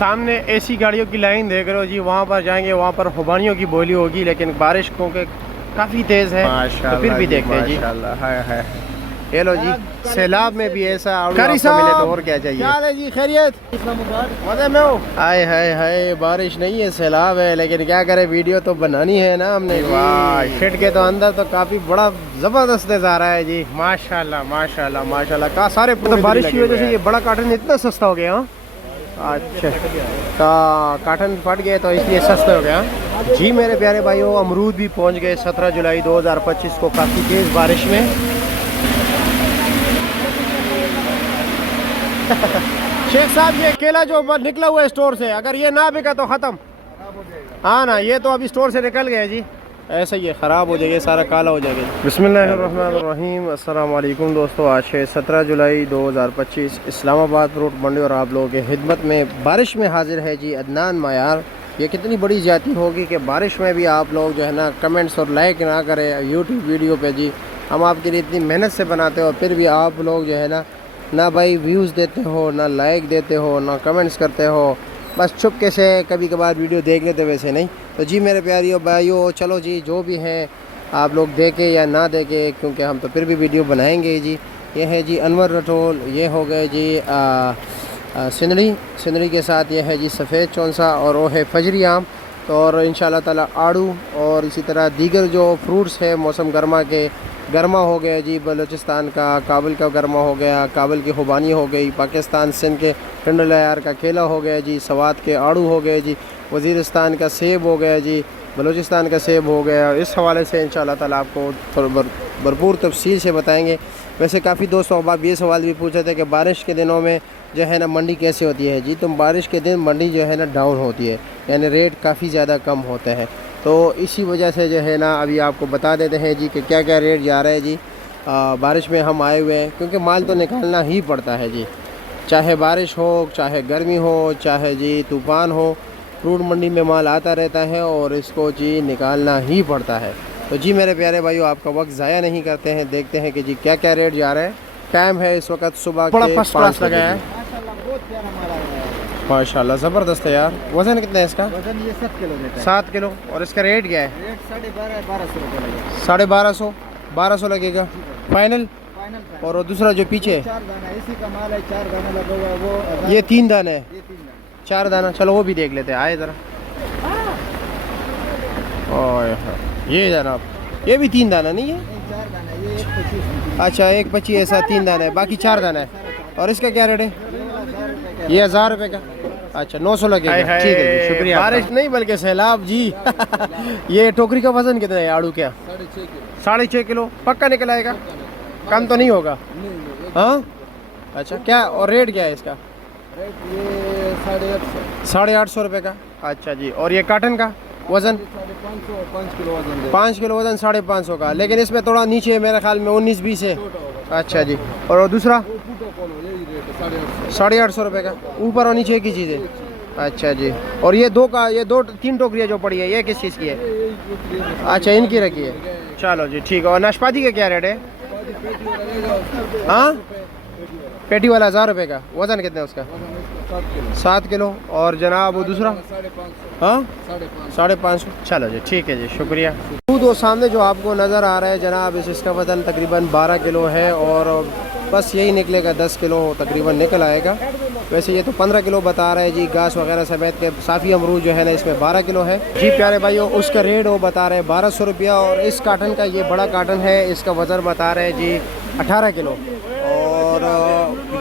सामने ऐसी गाड़ियों की लाइन देख रहे हो जी, वहाँ पर जाएंगे, वहाँ पर खुबानियों की बोली होगी, लेकिन बारिश क्योंकि काफ़ी तेज़ है तो फिर भी देखते हैं जी। है ये लो जी, सैलाब में भी ऐसा कारी मिले तो और क्या चाहिए। क्या है जी, खैरियत? मज़े में हो? हाय हाय हाय, बारिश नहीं है सैलाब है, लेकिन क्या करें, वीडियो तो बनानी है ना हमने। वाह, शेड के तो अंदर तो काफ़ी बड़ा ज़बरदस्त नज़ारा है जी। माशाल्लाह माशाल्लाह माशाल्लाह। का सारे तो बारिश की वजह से ये बड़ा कार्टन इतना सस्ता हो गया। अच्छा, काटन फट गए तो इसलिए सस्ते हो गया जी। मेरे प्यारे भाइयों, अमरूद भी पहुंच गए 17 जुलाई 2025 को काफ़ी तेज़ बारिश में। शेख साहब, ये केला जो निकला हुआ है स्टोर से, अगर ये ना बिका तो ख़त्म। हाँ ना, ये तो अभी स्टोर से निकल गया जी, ऐसा ही है, ख़राब हो जाएगा, सारा काला हो जाएगा। बिस्मिल्लाहिर्रहमानिर्रहीम, अस्सलाम वालेकुम दोस्तों। आज है 17 जुलाई 2025, इस्लामाबाद फ्रूट मंडी और आप लोगों के खिदमत में बारिश में हाजिर है जी अदनान मायार। ये कितनी बड़ी जाती होगी कि बारिश में भी आप लोग जो है ना कमेंट्स और लाइक ना करें यूट्यूब वीडियो पे जी। हम आपके लिए इतनी मेहनत से बनाते हो, फिर भी आप लोग जो है ना भाई व्यूज़ देते हो, ना लाइक देते हो, ना कमेंट्स करते हो, बस चुपके से कभी कभार वीडियो देख लेते, वैसे नहीं। तो जी मेरे प्यारियों भाइयों, चलो जी, जो भी हैं आप लोग देखें या ना देखें, क्योंकि हम तो फिर भी वीडियो बनाएंगे जी। ये है जी अनवर रटोल, ये हो गए जी सिंदड़ी के साथ ये है जी सफ़ेद चौंसा, और वो है फजरी आम, तो और इंशाल्लाह ताला आड़ू, और इसी तरह दीगर जो फ्रूट्स है मौसम गर्मा के। गर्मा हो गया जी बलूचिस्तान का, काबुल का गर्मा हो गया, काबुल की खुबानी हो गई, पाकिस्तान सिंध के टंडलायार का केला हो गया जी, सवात के आड़ू हो गए जी, वज़ीरिस्तान का सेब हो गया जी, बलूचिस्तान का सेब हो गया। इस हवाले से इंशाल्लाह ताला आपको भरपूर तफसील से बताएंगे। वैसे काफ़ी दोस्तों अब ये सवाल भी पूछे थे कि बारिश के दिनों में जो है ना मंडी कैसे होती है जी। तो बारिश के दिन मंडी जो है ना डाउन होती है, यानी रेट काफ़ी ज़्यादा कम होते हैं। तो इसी वजह से जो है ना अभी आपको बता देते हैं जी कि क्या क्या रेट जा रहा है जी। बारिश में हम आए हुए हैं क्योंकि माल तो निकालना ही पड़ता है जी, चाहे बारिश हो, चाहे गर्मी हो, चाहे जी तूफ़ान हो, फ्रूट मंडी में माल आता रहता है और इसको जी निकालना ही पड़ता है। तो जी मेरे प्यारे भाइयों, आपका वक्त ज़ाया नहीं करते हैं, देखते हैं कि जी क्या क्या रेट जा रहे हैं। टाइम है इस वक्त सुबह के 5 लगा है। माशाल्लाह ज़बरदस्त है यार। वज़न कितना है इसका? वज़न ये 7 किलो देता है। 7 किलो। और इसका रेट क्या है? रेट 1250 रुपये लगेगा। 1250 लगेगा फाइनल। और दूसरा जो पीछे 4 दाना इसी का माल है, 4 दाना लगा हुआ है वो, ये 3 दाना है, 4 दाना। चलो वो भी देख लेते हैं, आए ज़रा। ये जनाब, ये भी 3 दाना नहीं है? 4 दाना, ये 125। अच्छा 125 ऐसा 3 दाना है, बाकी 4 दाना है। और इसका क्या रेट है? ये 1000 रुपये का। अच्छा 900 लगेगा, ठीक है जी, शुक्रिया। बारिश नहीं बल्कि सैलाब जी। ये टोकरी का वजन कितना है आड़ू? क्या 6.5 किलो पक्का निकल आएगा? कम तो नहीं होगा? हाँ अच्छा, क्या और रेट क्या है इसका? रेट ये 850 रुपये का। अच्छा जी। और ये काटन का वज़न 5 किलो वज़न, 5 किलो वज़न 550 का, लेकिन इसमें थोड़ा नीचे मेरे ख्याल में 19-20 है। अच्छा जी। और दूसरा 850 रुपये का, ऊपर और नीचे एक ही चीज़ है। अच्छा जी। और ये 3 टोकरियाँ जो पड़ी है, ये किस चीज़ की है? अच्छा इनकी रखी है। चलो जी ठीक है। और नाशपाती का क्या रेट है? हाँ पेटी वाला 1000 रुपये का। वज़न कितना है उसका? 7 किलो। और जनाब वो दूसरा? हाँ 550। चलो जी ठीक है जी, शुक्रिया। वो सामने जो आपको नज़र आ रहा है जनाब, इसका वज़न तकरीबन 12 किलो है, और बस यही निकलेगा, 10 किलो तकरीबन निकल आएगा। वैसे ये तो 15 किलो बता रहा है जी, घास वगैरह समेत के। साफ़ी अमरूद जो है ना इसमें 12 किलो है जी प्यारे भाइयों। उसका रेट वो बता रहे हैं 1200 रुपया। और इस काटन का, ये बड़ा काटन है, इसका वज़न बता रहे हैं जी 18 किलो। और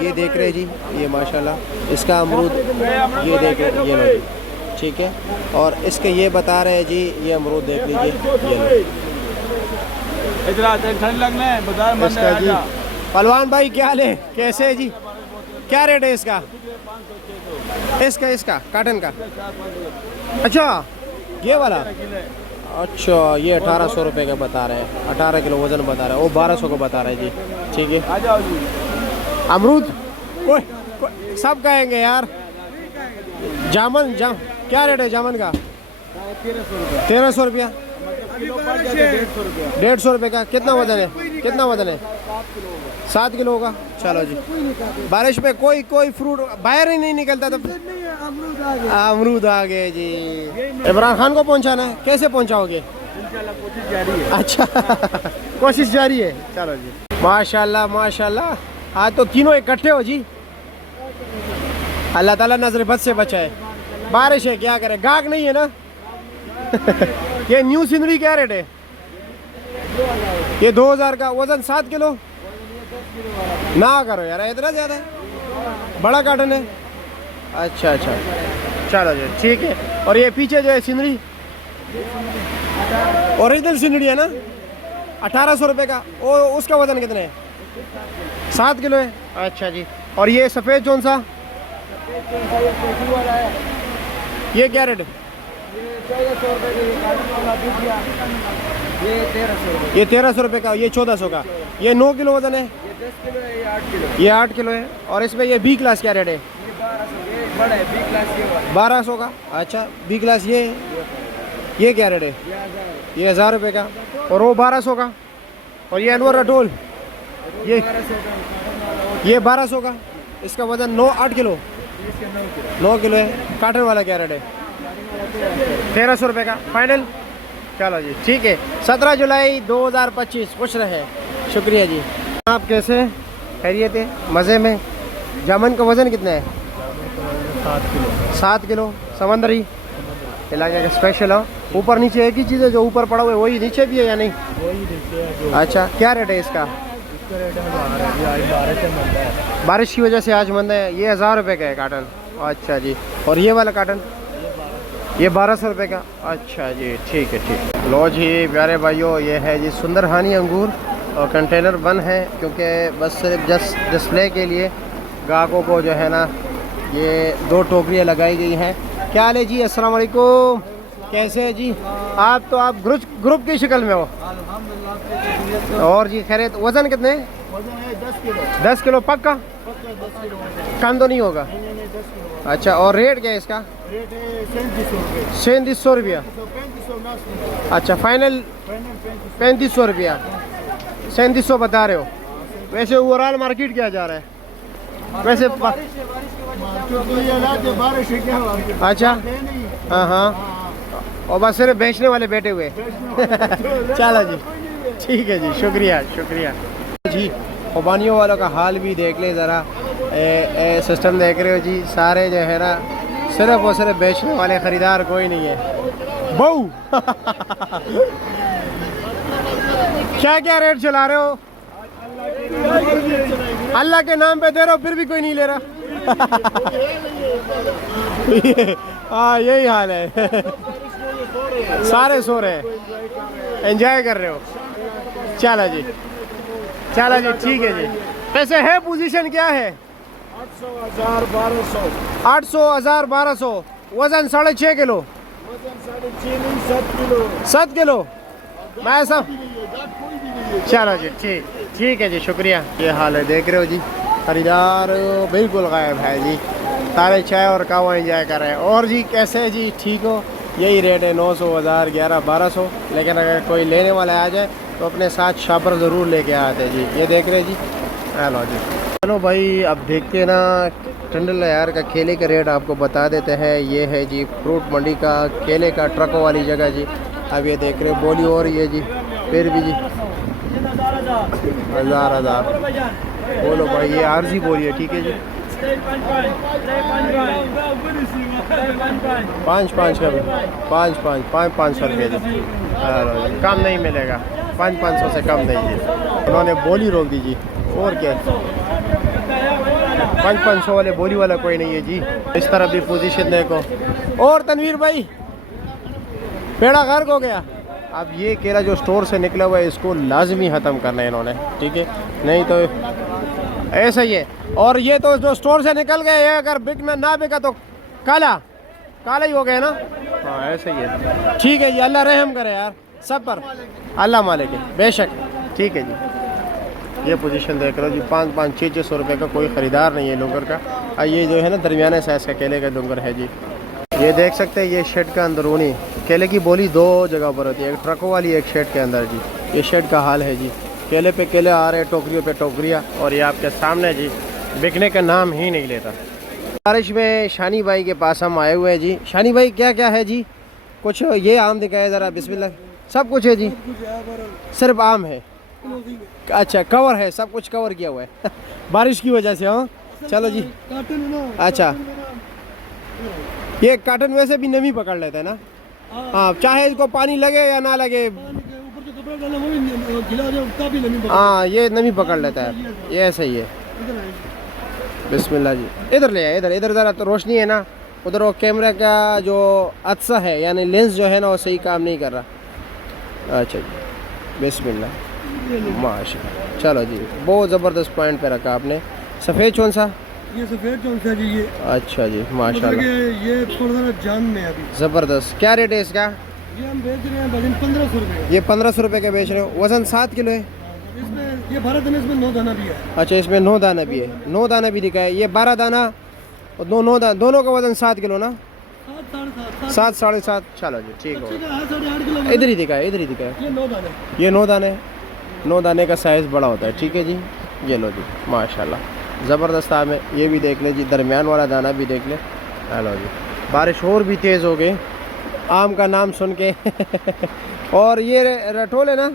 ये देख रहे जी, ये माशाल्लाह इसका अमरूद, ये देख रहे, ये लो जी, ठीक है। और इसके ये बता रहे हैं जी, ये अमरूद देख लीजिए, ये इसका जी। पहलवान भाई क्या हाल है, कैसे है जी? क्या रेट है इसका? इसका काटन का? अच्छा ये वाला, अच्छा ये 1800 रुपये का बता रहे हैं, 18 किलो वज़न बता रहे हैं, वो 1200 को बता रहे हैं जी, ठीक है। अमरूद सब कहेंगे यार। जामन क्या रेट है जामन का? 1300 रुपया। 150 रुपये का। कितना वज़न है? 7 किलो होगा। चलो जी, बारिश में कोई फ्रूट बाहर ही नहीं निकलता तब। अमरूद आ गए जी। इमरान खान को पहुंचाना है, कैसे पहुंचाओगे? कोशिश जारी है। अच्छा कोशिश जारी है। चलो जी, माशाल्लाह माशाल्लाह। आज तो तीनों इकट्ठे हो जी। अल्लाह ताला नजर बद से बचाए। बारिश है, क्या करे, गाहक नहीं है ना। ये न्यू सिंदरी क्या रेट है? ये 2000 का। वजन 7 किलो ना करो यार, इतना ज़्यादा है। बड़ा कार्टन है। अच्छा अच्छा, चलो जी ठीक है। और ये पीछे जो है सिंदरी, ओरिजिनल सिंदरी है ना, 1800 रुपये का। वो उसका वजन कितना है? 7 किलो है। अच्छा जी। और ये सफ़ेद कौन सा? ये क्या रेट? ये 1300 रुपये का। ये 1400 का। ये 9 किलो वजन है। ये 10 किलो है, ये 8 किलो। ये 8 किलो है। और इसमें ये बी क्लास क्या रेट है? ये 1200, ये बड़ा है, बी क्लास ये वाला 1200 का। अच्छा, बी क्लास ये क्या रेट है? ये 1000 रुपये का। और वो 1200 का। और ये अनवर रटोल ये 1200 का। इसका वजन 8 किलो 9 किलो है। काटन वाला क्या रेट है? 1300 रुपये का फाइनल। चलो जी ठीक है। 17 जुलाई 2025 खुश रहे। शुक्रिया जी। आप कैसे हैं? खैरियत है? मज़े में? जामुन का वज़न कितना है? 7 किलो। 7 किलो। समंदरी इलाके का स्पेशल हो। ऊपर नीचे एक ही चीज़ है, जो ऊपर पड़ा हुआ है वही नीचे भी है या नहीं? वही देखते हैं जो। अच्छा, क्या रेट है इसका? इसका रेट है 12 है, आज बारिश से मंदा है। बारिश की वजह से आज मंदा है। ये 1000 रुपये का है कार्टन। अच्छा जी। और ये वाला कार्टन? ये 1200 रुपये का। अच्छा जी ठीक है ठीक है। लो जी प्यारे भाइयों, ये है जी सुंदरहानी अंगूर। और कंटेनर बंद है क्योंकि बस सिर्फ जस्ट डिस्प्ले के लिए ग्राहकों को जो है ना, ये 2 टोकरियाँ लगाई गई हैं। क्या हाल है जी? अस्सलाम वालेकुम। कैसे है जी? आप ग्रुप की शक्ल में हो। और जी खैरियत? वज़न कितने? वजन है 10 किलो। 10 किलो पक्का? 10 किलो। कम तो नहीं होगा? 10 किलो। अच्छा, और रेट क्या है इसका? रेट है 3700 रुपये। 3700 रुपया। 3500 अच्छा फाइनल 3500 रुपया। 3700 बता रहे हो। वैसे ओवरऑल मार्केट क्या जा रहा है वैसे? बारिश है क्या? अच्छा हाँ हाँ। और बस सिर्फ बेचने वाले बैठे हुए। चलो जी ठीक है जी, शुक्रिया शुक्रिया जी। खुबानियों वालों का हाल भी देख ले ज़रा। सिस्टम देख रहे हो जी, सारे जो है ना सिर्फ और सिर्फ बेचने वाले, ख़रीदार कोई नहीं है। बहू क्या क्या रेट चला रहे हो? अल्लाह के नाम पे दे रहे हो फिर भी कोई नहीं ले रहा। हाँ यही हाल है। सारे सो रहे हैं, एंजॉय कर रहे हो। चलो जी ठीक है जी। वैसे है पोजीशन क्या है? 800, 1200। 800, 1000, 1200। वजन 6.5 किलो। वजन 7.5 किलो। 7 किलो मैं सब। चलो जी ठीक है जी, शुक्रिया। ये हाल है, देख रहे हो जी, खरीदार बिल्कुल गायब है जी। सारे चाय और कहवा एंजॉय कर रहे हैं। और जी कैसे है जी? ठीक हो? यही रेट है 900, 1000, 11, 1200। लेकिन अगर कोई लेने वाला आ जाए तो अपने साथ शापर ज़रूर लेके आते हैं जी। ये देख रहे जी। हेलो जी। चलो भाई, अब देखते हैं ना टंडल यार का केले का रेट आपको बता देते हैं। ये है जी फ्रूट मंडी का केले का ट्रकों वाली जगह जी। अब ये देख रहे बोली हो रही है जी, फिर भी जी 1000 बोलो भाई। ये आरजी बोली है, ठीक है जी। 5 का भी 500 रुपये जी। कम नहीं मिलेगा, 500 से कम नहीं जी। उन्होंने बोली रोक दी जी। और क्या, 500 वाले बोली वाला कोई नहीं है जी। इस तरफ भी पोजीशन देखो। और तनवीर भाई पेड़ा गर्क हो गया। अब ये केला जो स्टोर से निकला हुआ है इसको लाजमी ख़त्म करना है इन्होंने, ठीक है? नहीं तो ऐसा ही है। और ये तो जो स्टोर से निकल गए, अगर बिकना ना बिका तो काला ही हो गया ना। हाँ ऐसा ही है। ठीक है जी, अल्लाह रहम करे यार सब पर, अल्लाह मालिक है बेशक। ठीक है जी। ये पोजीशन देख रहे हो जी, 500-600 रुपये का कोई ख़रीदार नहीं है डोंगर का। और ये जो है ना दरमियाने साइज़ का केले का डोंगर है जी। ये देख सकते हैं, ये शेड का अंदरूनी केले की बोली 2 जगह पर होती है, एक ट्रकों वाली, एक शेड के अंदर जी। ये शेड का हाल है जी। केले पे केले आ रहे हैं, टोकरियों पे टोकरियाँ, और ये आपके सामने जी बिकने का नाम ही नहीं लेता। बारिश में शानी भाई के पास हम आए हुए हैं जी। शानी भाई क्या क्या है जी? कुछ ये आम दिखाए ज़रा, बिस्मिल्लाह। सब कुछ है जी, सिर्फ आम है? अच्छा, कवर है, सब कुछ कवर किया हुआ है बारिश की वजह से। हाँ चलो जी। अच्छा, ये काटन वैसे भी नमी पकड़ लेता है ना? हाँ, चाहे इसको पानी लगे या ना लगे, हाँ ये नमी पकड़ लेता है, ये सही है। बिस्मिल्लाह जी। इधर ले आए, इधर इधर ज़रा तो रोशनी है ना, उधर वो कैमरा का जो अक्सा है यानी लेंस जो है ना वो सही काम नहीं कर रहा। अच्छा जी, बिस्मिल्लाह, माशाल्लाह। चलो जी, बहुत ज़बरदस्त पॉइंट पे रखा आपने। सफ़ेद कौन सा? ये सफेद कौन सा जी? ये अच्छा जी, माशाल्लाह, ये थोड़ा सा जान में अभी ज़बरदस्त। क्या रेट है इसका? ये हम बेच रहे हैं वजन 1500 रुपये। ये 1500 रुपये का बेच रहे हो। वज़न 7 किलो है। इसमें ये 12 दाना, इसमें 9 दाना भी है। अच्छा, इसमें 9 दाना भी है, 9 दाना भी दिखा है। ये 12 दाना और 9 दाना, दोनों का वज़न 7 किलो ना? 7 साढ़े 7। चलो जी, ठीक हो। 8.5 किलो। इधर ही दिखा है, इधर ही दिखा है। ये 9 दाने, ये 9 दाने, 9 दाने का साइज़ बड़ा होता है। ठीक है जी, ये लो जी, माशाल्लाह ज़बरदस्त आम है। ये भी देख ले जी, दरमियान वाला दाना भी देख ले। हेलो जी, बारिश और भी तेज़ हो गई आम का नाम सुन के और ये रटोल है ना,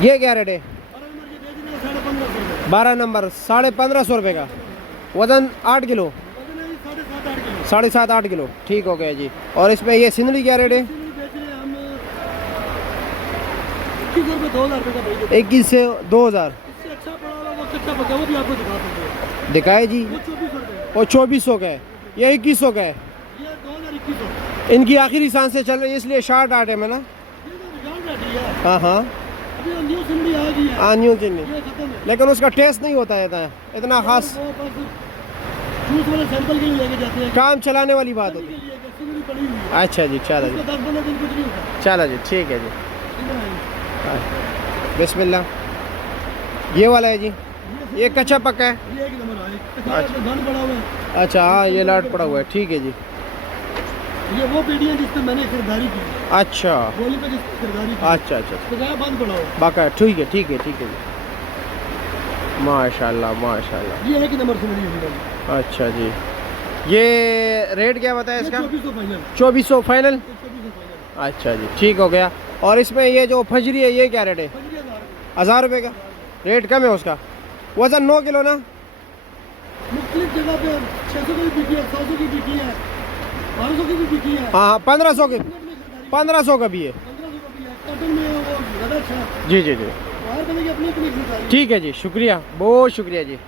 ये क्या रेट है? 12 नंबर 1550 रुपये का। वज़न 8 किलो, 7.5 8 किलो। ठीक हो गया जी। और इसमें ये सिंदड़ी क्या रेट है? 21 से 2000। दिखाए जी, वो 2400 का है, ये 2100 का है। इनकी आखिरी सांस से चल रही है इसलिए शार्ट आटे में ना। हाँ हाँ, न्यू चिन्नी, लेकिन उसका टेस्ट नहीं होता है इतना खास, काम चलाने वाली बात होती है। अच्छा जी, चलो जी, चलो जी, ठीक है जी। बिस्मिल्लाह। ये वाला है जी, ये कच्चा पक्का है? अच्छा हाँ, ये लाट पड़ा हुआ है। ठीक है जी। ये वो पीढ़ी है जिस पे मैंने खरीदारी की। अच्छा गोली पे जिस पे खरीदारी की। अच्छा, बंद पड़ा हुआ बाका। ठीक है, ठीक है, ठीक है जी, माशाल्लाह माशाल्लाह। ये है कि नंबर से मेरी। अच्छा जी, ये रेट क्या बताया इसका? 2400 फाइनल। 2400 फाइनल। अच्छा जी, ठीक हो गया। और इसमें ये जो फजरी है ये क्या रेट है? 1000 रुपये का। रेट कम है उसका। वज़न 9 किलो ना? मुख्तलिफ जगह पे 600 की बिकी है, 100 की बिकी है, 1200 की भी बिकी है। हाँ, 1500 के, 1500 का भी है। 1500 का भी है। कॉटन में वो ज़्यादा अच्छा है। जी जी जी, बाहर बनेगी अपनी अपनी खरीदारी। ठीक है जी, शुक्रिया, बहुत शुक्रिया जी।